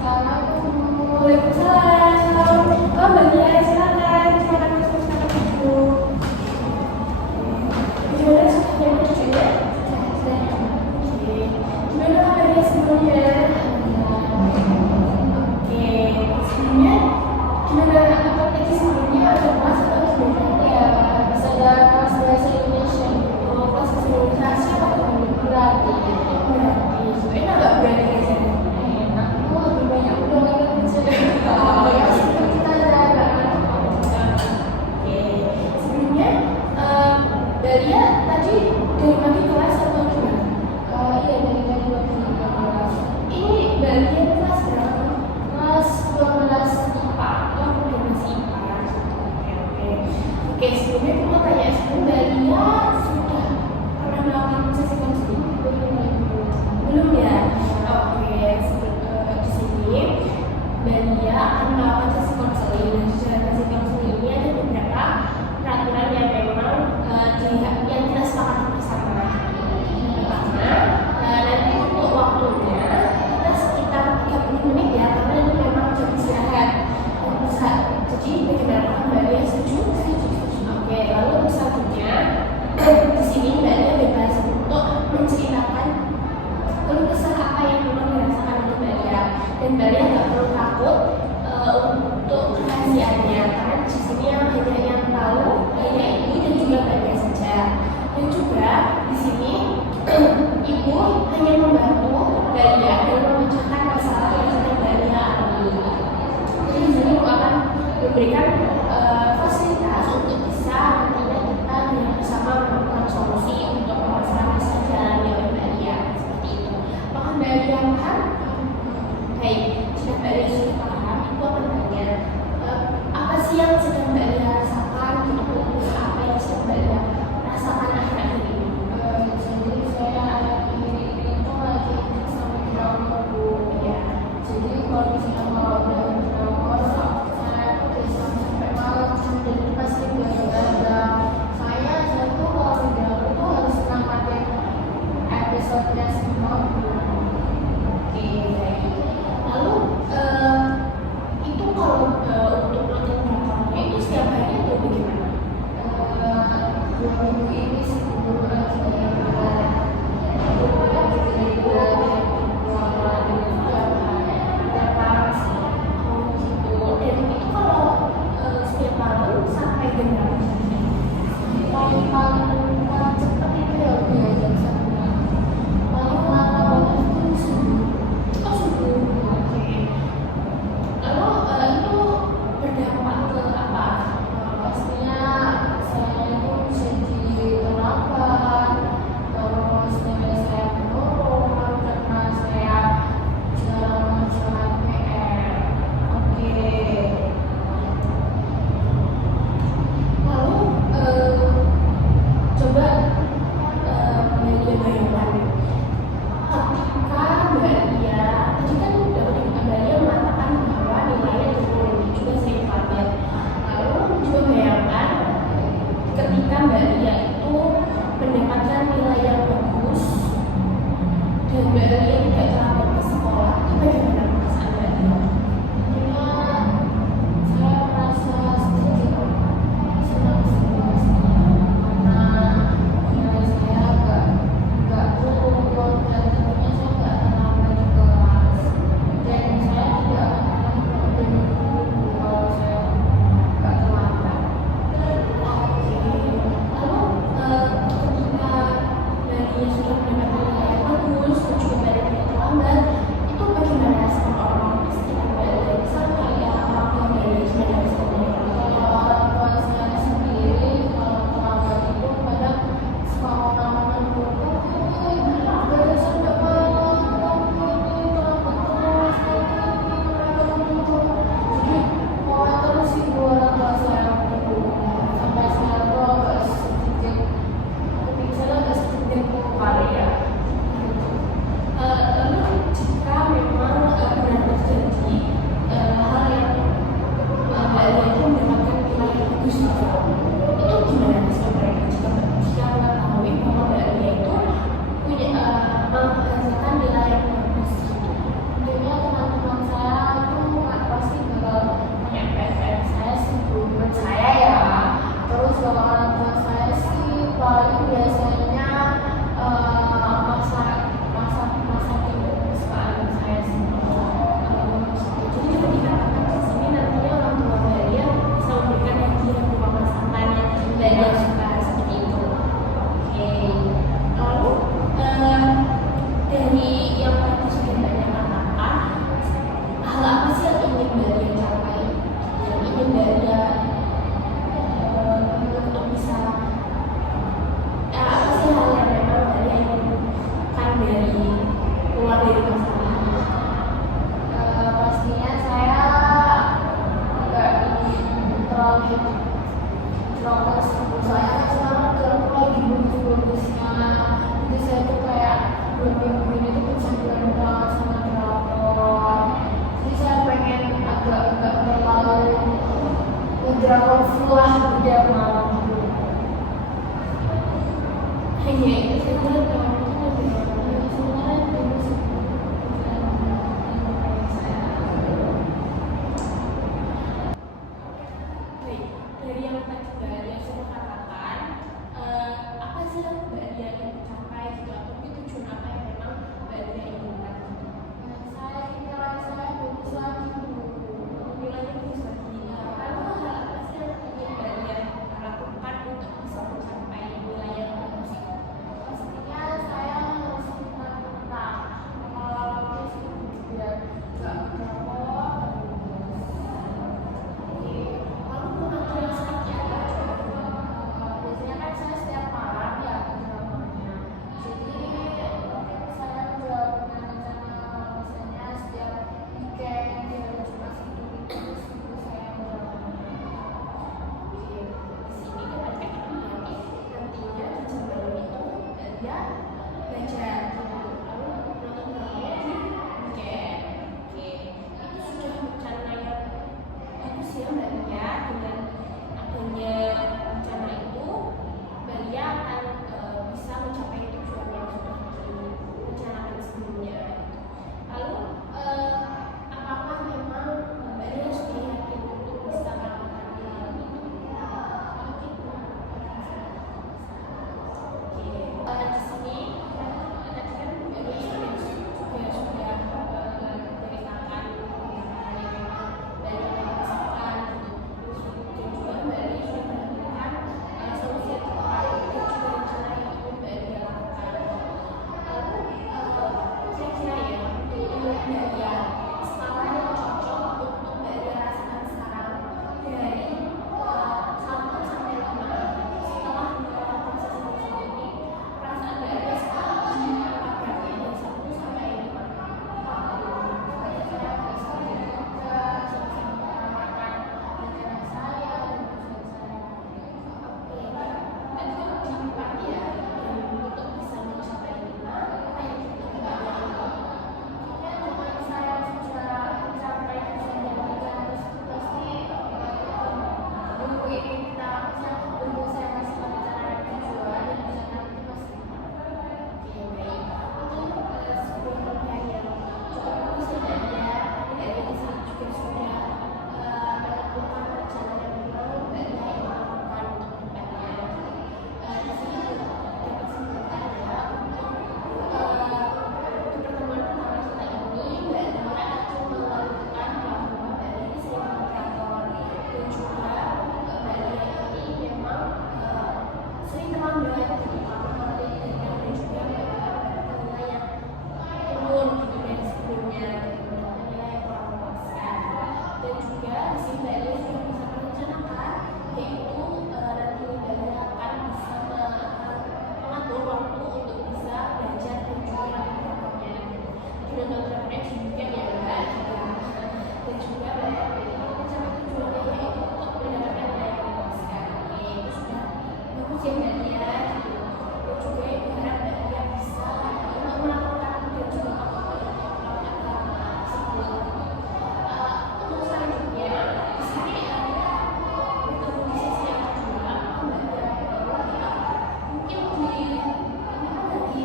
Waalaikumsalam. Oh, Mbak Nia, silakan. Silakan masuk, silakan duduk. Gimana sudah kerjanya? Oke. Gimana kabarnya semuanya? Oke. Sebelumnya, gimana aplikasi sebelumnya ada kelas atau sebelumnya? Ya, ada kelas bahasa Indonesia gitu, kelas komunikasi atau berarti. Sebenarnya nggak berani aja. Enak, itu lebih banyak udah kerja. Oh ya, kita ada. Oke. Sebelumnya, Dalia tadi dari pagi kelas atau gimana? Iya, dari pagi kelas. Ini Dalia kelas berapa? Kelas 12 IPA. Oh, udah masih IPA. Oke, sebelumnya aku mau tanya, sebelum Dalia sudah pernah melakukan sesi konseling? Belum ya? Oke, di sini Dalia akan melakukan sesi konseling. Dan dalam sesi konseling ini ada beberapa peraturan yang memang yang kita sepakati bersama. Pertama, nanti untuk waktunya kita sekitar 30 menit ya, karena ini memang jam istirahat. Jadi bagaimana Mbak Lia setuju? Oke, lalu selanjutnya di sini Mbak Lia bebas untuk menceritakan keluh kesah apa yang memang dirasakan oleh Mbak Lia, dan Mbak Lia nggak perlu takut untuk kerahasiaannya, karena di sini yang hanya yang tahu hanya ibu dan juga Mbak Lia saja. Dan juga di sini ibu hanya membantu Mbak Lia dalam memecahkan masalah yang sedang Mbak Lia alami. Jadi di sini ibu akan memberikan fasilitas untuk bisa nantinya kita bersama menemukan solusi untuk permasalahan yang sedang dialami oleh Mbak Lia. Seperti itu. Apakah Mbak Lia paham? Baik, jika Mbak Lia sudah paham, ibu akan tanya apa sih yang sedang Mbak Lia rasakan, apa yang sedang Mbak Lia rasakan akhir-akhir ini? Jadi saya akhir-akhir ini itu lagi sama trauma Bu. Ya. Jadi kalau misalnya mau trauma, saya tuh bisa sampai malam, jadi pasti begadang. Saya tuh kalau begadang tuh harus ngangkatin episode semua. Oke, baik. Lalu itu kalau untuk nonton dramanya itu setiap hari atau bagaimana? 2 minggu ini sebelum aja ya. Paling cepat itu ya udah jam 1. Paling lama waktu itu subuh. Oh subuh, oke. Lalu itu berdampak ke apa? Pastinya saya itu jadi terlambat, terus nilai saya menurun karena saya jarang mengerjakan PR. Oke. Lalu coba Mbak Lia bayangkan ketika Mbak Lia tadi kan Mbak Lia mengatakan bahwa nilainya turun juga sering kaget. Lalu juga bayangkan ketika Mbak Lia itu mendapatkan nilai yang bagus dan Mbak Lia tidak terlambat ke sekolah, itu bagaimana perasaan Mbak Lia? Saya merasa sedikit senang karena nilai saya nggak turun dan tentunya saya nggak terlambat di kelas, dan saya tidak akan menunggu kalau saya nggak terlambat. Oke. Lalu ketika Mbak Lia sudah mendapatkan nilai yang bagus dan juga Mbak Lia tidak terlambat, full lah tiap malam gitu. Hanya itu sih menurut kamu sebenarnya dari yang tadi yang sudah katakan, apa sih yang Mbak Dia ingin capai gitu, atau tujuan apa yang memang Mbak Dia inginkan? Saya kira saya bagus lagi dulu, nilainya bagus lagi. Lalu hal apa sih yang ingin Mbak Dia lakukan untuk bisa mencapai nilai yang bagus itu? Pastinya saya harus pintar-pintar. Kalau lulus itu juga nggak berapa. Biasanya kan saya setiap malam ya ke dramanya. Jadi saya udah punya rencana misalnya setiap weekend di hari Jumat itu saya ke dramanya. Di sini kan nantinya di jam malam itu dia belajar lalu nonton dramanya di weekend. Oke, itu sudah rencana yang bagus ya Mbak Lia. Dengan adanya rencana itu Mbak Lia akan bisa mencapai tujuan yang sudah direncanakan sebelumnya. Lalu apakah memang Mbak Lia sudah yakin untuk bisa melakukan hal itu? Oke, di sini tadi kan Mbak Lia juga sudah menceritakan hal yang memang Mbak Lia rasakan gitu. Dan juga Mbak Lia sudah menemukan solusi yang tepat dan juga rencana yang ingin Mbak Lia lakukan. Lalu kira-kira ya untuk Mbak Lia, skala yang cocok untuk Mbak Lia rasakan sekarang dari 1 sampai 5 setelah melakukan proses ini, perasaan Mbak Lia sekarang di angka berapa ya? Dari 1 sampai 5? Saya bisa bekerja, saya bisa mengamalkan rencana saya dan tujuan saya. Oke, tadi kan di 4 ya, dan untuk bisa mencapai 5, apa yang kita lakukan? Ya, dengan saya sudah mencapai tujuan dan rencana tersebut pasti ilmu ini kita ilmu saya masih merencanakan tujuan dan rencana itu masih. Oke, baik. Itu sebuah rangkaian yang cukup bagus ya Mbak Lia. Mbak Lia di sini juga sudah menentukan rencana yang memang Mbak Lia ingin lakukan untuk kedepannya. Di sini dapat simpulkan ya untuk pertemuan pertama kita ini, Mbak Lia akan melakukan bahwa Mbak Lia ini sering berkantor dan juga Mbak Lia ini memang sering terlambat terutama melalui dan juga mendapatkan nilai yang turun gitu dari sebelumnya, gitu, mendapatkan nilai yang kurang memuaskan. Dan juga di sini Mbak Lia sudah bisa merencanakan, yaitu nanti Mbak Lia akan bisa mengatur waktu untuk bisa belajar dan juga nonton dramanya. Jadi nonton dramanya di weekend ya Mbak, gitu. Dan juga Mbak Lia ini mencapai tujuannya yaitu untuk mendapatkan nilai yang memuaskan. Oke, itu sudah bagus ya Mbak Lia, gitu. Dan juga yang berharap Mbak Lia bisa untuk melakukan dan juga melakukan drama tersebut. Untuk selanjutnya di sini kita bertemu di sesi yang kedua. Mbak Lia mungkin di ini kan dari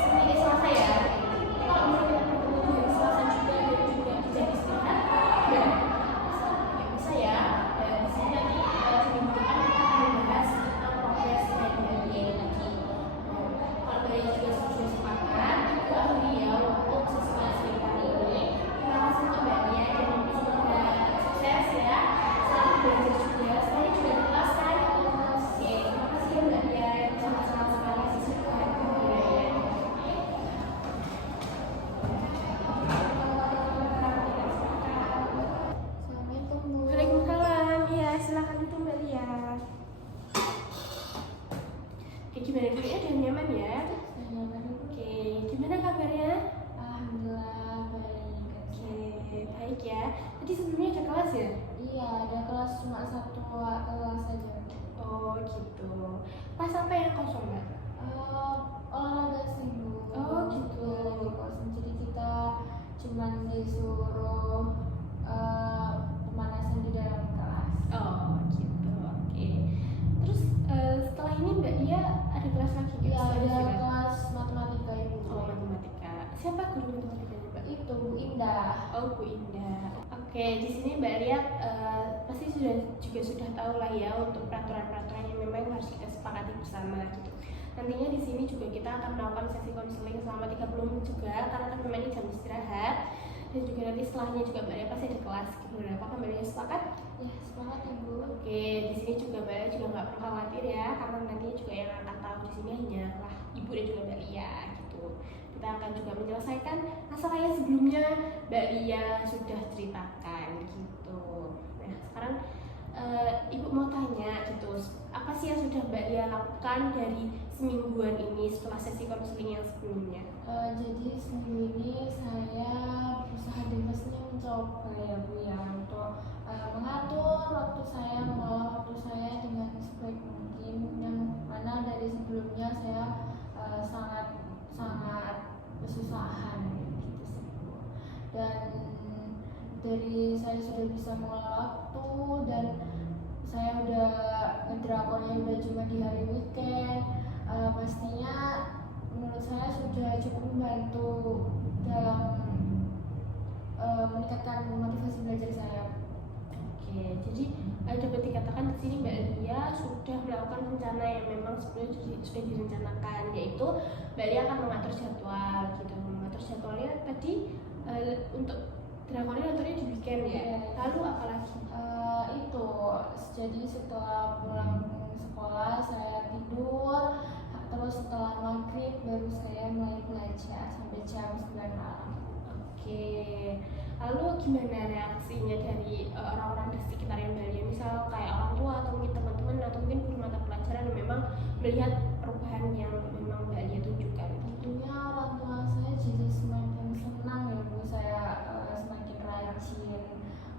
Senin Selasa ya. Kalau misalnya kita bertemu di hari Selasa juga dan juga di jam istirahat, ya bisa ya. Dan di sini nanti minggu depan kita akan membahas tentang progres dari Mbak Lia ini lagi. Kalau Mbak Lia juga sudah sepakat, itu akhirnya ya untuk sesi kelas kali ini. Terima kasih untuk Mbak Lia dan semoga sukses ya. Selamat belajar juga. Saya juga di kelas kan. Oke, terima kasih ya Mbak Lia. Sama-sama sekali sesi hari ya. Assalamualaikum Bu. Waalaikumsalam. Iya, silakan itu Mbak Lia. Oke, gimana dulu ya? Udah nyaman ya? Oke, gimana kabarnya? Alhamdulillah baik. Oke, baik ya. Tadi sebelumnya ada kelas ya? Iya, ada kelas cuma 1 kelas saja. Oh gitu. Kelas apa yang kosong Mbak? Olahraga sih Bu. Oh gitu. Lagi kosong. Jadi kita cuma disuruh pemanasan di dalam kelas. Oh siapa guru matematikanya Mbak? Itu Bu Indah. Oh, Bu Indah. Oke, di sini Mbak Lia pasti sudah tahu lah ya untuk peraturan-peraturan yang memang harus kita sepakati bersama gitu. Nantinya di sini juga kita akan melakukan sesi konseling selama 30 menit juga karena kan memang ini jam istirahat, dan juga nanti setelahnya juga Mbak Lia pasti ada kelas gitu. Apakah Mbak Lia sepakat? Ya, semangat ya Bu. Oke, di sini juga Mbak Lia juga nggak perlu khawatir ya, karena nantinya juga yang akan tahu di sini hanyalah Ibu dan juga Mbak Lia gitu. Kita akan juga menyelesaikan masalah yang sebelumnya Mbak Lia sudah ceritakan gitu. Nah, sekarang Ibu mau tanya gitu, apa sih yang sudah Mbak Lia lakukan dari semingguan ini setelah sesi konseling yang sebelumnya? Jadi seminggu ini saya berusaha pastinya mencoba ya Bu ya untuk mengatur waktu saya, mengolah waktu saya dengan sebaik mungkin, yang mana dari sebelumnya saya sangat kesusahan gitu sih Bu. Dan dari saya sudah bisa mengolah waktu dan saya udah ngedrakornya udah cuma di hari weekend, pastinya menurut saya sudah cukup membantu dalam meningkatkan motivasi belajar saya. Oke, jadi dapat dikatakan di sini Mbak Lia sudah melakukan rencana yang memang sebelumnya sudah direncanakan, yaitu Mbak Lia akan mengatur jadwal gitu. Mengatur jadwalnya tadi untuk drakornya aturnya di weekend ya. Lalu apalagi? Itu jadi setelah pulang sekolah saya tidur, terus setelah maghrib baru saya mulai belajar sampai jam 9 malam. Oke, lalu gimana reaksinya dari orang-orang di sekitar yang Mbak Lia, misal kayak orang tua atau mungkin teman-teman atau mungkin guru mata pelajaran yang memang melihat perubahan yang memang Mbak Lia tunjukkan? Tentunya orang tua saya jadi semakin senang ya Bu, saya semakin rajin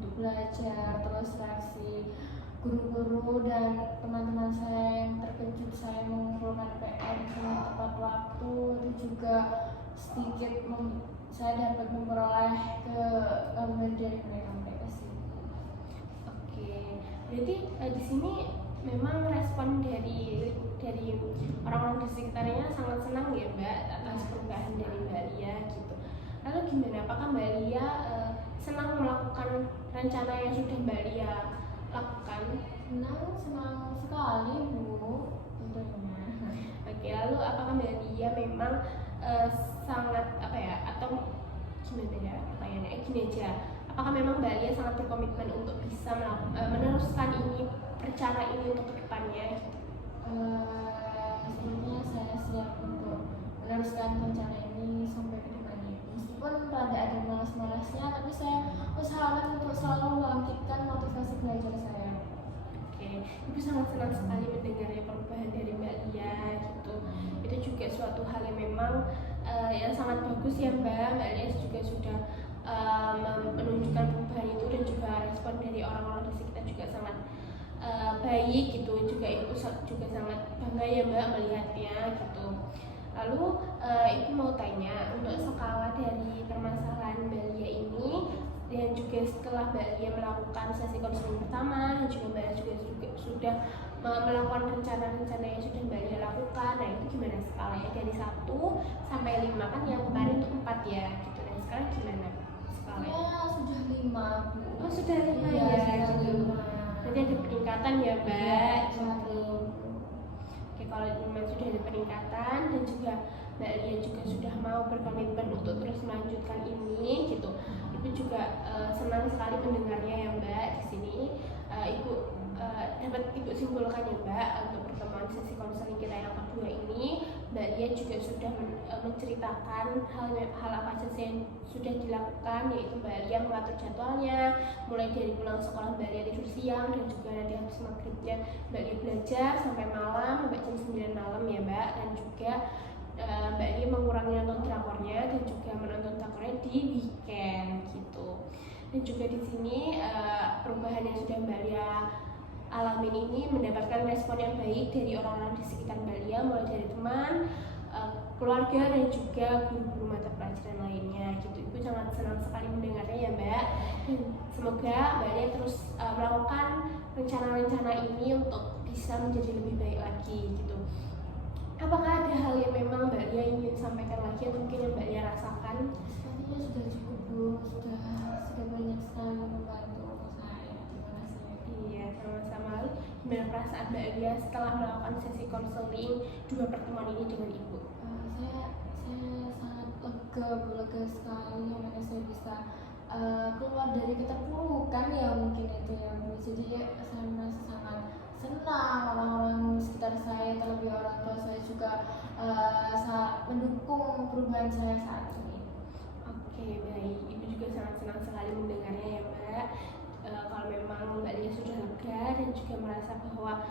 untuk belajar, terus reaksi guru-guru dan teman-teman saya yang terkejut saya mengumpulkan PR dengan tepat waktu itu juga sedikit saya dapat memperoleh kebahagiaan dari mereka sih. Oke, berarti di sini memang respon dari orang-orang di sekitarnya sangat senang ya Mbak atas perubahan dari Mbak Lia gitu. Lalu gimana? Apakah Mbak Lia senang melakukan rencana yang sudah Mbak Lia lakukan? Senang sekali Bu, tentunya. Oke, lalu apakah Mbak Lia memang sangat apa ya, atau gimana ya pertanyaannya? Gini aja, apakah memang Mbak Lia sangat berkomitmen untuk bisa meneruskan rencana ini untuk kedepannya? Sebenarnya saya siap untuk meneruskan rencana ini sampai ke depannya. Meskipun rada ada malas-malasnya, tapi saya usahakan untuk selalu membangkitkan motivasi belajar saya. Oke, Ibu sangat senang sekali mendengarnya perubahan dari Mbak Lia gitu. Itu juga suatu hal yang memang yang sangat bagus ya Mbak. Mbak Lia juga sudah menunjukkan perubahan itu, dan juga respon dari orang-orang di sekitar juga sangat baik gitu. Juga Ibu juga sangat bangga ya Mbak melihatnya gitu. Lalu Ibu mau tanya, untuk skala dari permasalahan Mbak Lia ini, dan juga setelah Mbak Lia melakukan sesi konseling pertama, dan juga Mbak Lia juga sudah melakukan rencana-rencana yang sudah Mbak Lia lakukan, nah itu gimana skalanya dari 1 sampai 5? Kan yang kemarin itu 4 ya gitu. Nah sekarang gimana skalanya? Ya sudah 5 Bu. Oh sudah 5 ya, ya sudah gitu. 5. Berarti ada peningkatan ya Mbak gitu. Oke, kalau memang sudah ada peningkatan dan juga Mbak Lia juga sudah mau berkomitmen untuk terus melanjutkan ini gitu. Ibu juga senang sekali mendengarnya ya Mbak. Di sini Ibu dapat Ibu simpulkan ya Mbak, untuk pertemuan sesi konseling kita yang kedua ini Mbak Lia juga sudah menceritakan hal apa saja yang sudah dilakukan, yaitu Mbak Lia mengatur jadwalnya, mulai dari pulang sekolah Mbak Lia tidur siang, dan juga nanti habis maghribnya Mbak Lia belajar sampai malam, sampai jam 9 malam ya Mbak. Dan juga Mbak Lia mengurangi nonton drakornya dan juga menonton drakornya di weekend gitu. Dan juga di sini perubahan yang sudah Mbak Lia alamin ini mendapatkan respon yang baik dari orang-orang di sekitar Mbak Lia, mulai dari teman, keluarga, dan juga guru-guru mata pelajaran lainnya gitu. Ibu sangat senang sekali mendengarnya ya Mbak. Dan semoga Mbak Lia terus melakukan rencana-rencana ini untuk bisa menjadi lebih baik lagi gitu. Apakah ada hal yang memang Mbak Lia ingin sampaikan lagi atau mungkin yang Mbak Lia rasakan? Sepertinya sudah cukup Bu, sudah banyak sekali membantu saya. Terima kasih. Iya, sama-sama. Gimana perasaan Mbak Lia setelah melakukan sesi konseling 2 pertemuan ini dengan Ibu? Saya sangat lega sekali karena saya bisa keluar dari keterpurukan ya mungkin itu ya Bu. Jadi saya merasa sangat senang, orang-orang sekitar saya, terlebih orang tua saya juga sangat mendukung perubahan saya saat ini. Oke, baik. Ibu juga sangat senang sekali mendengarnya ya Mbak. Kalau memang Mbak Lia sudah lega dan juga merasa bahwa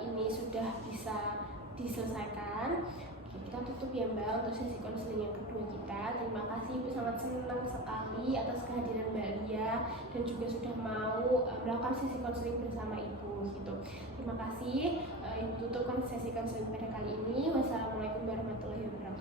ini sudah bisa diselesaikan, oke, kita tutup ya Mbak untuk sesi konseling yang kedua kita. Terima kasih, Ibu sangat senang sekali atas kehadiran Mbak Lia dan juga sudah mau melakukan sesi konseling bersama Ibu gitu. Terima kasih. Ibu tutupkan sesi konseling pada kali ini. Wassalamualaikum warahmatullahi wabarakatuh.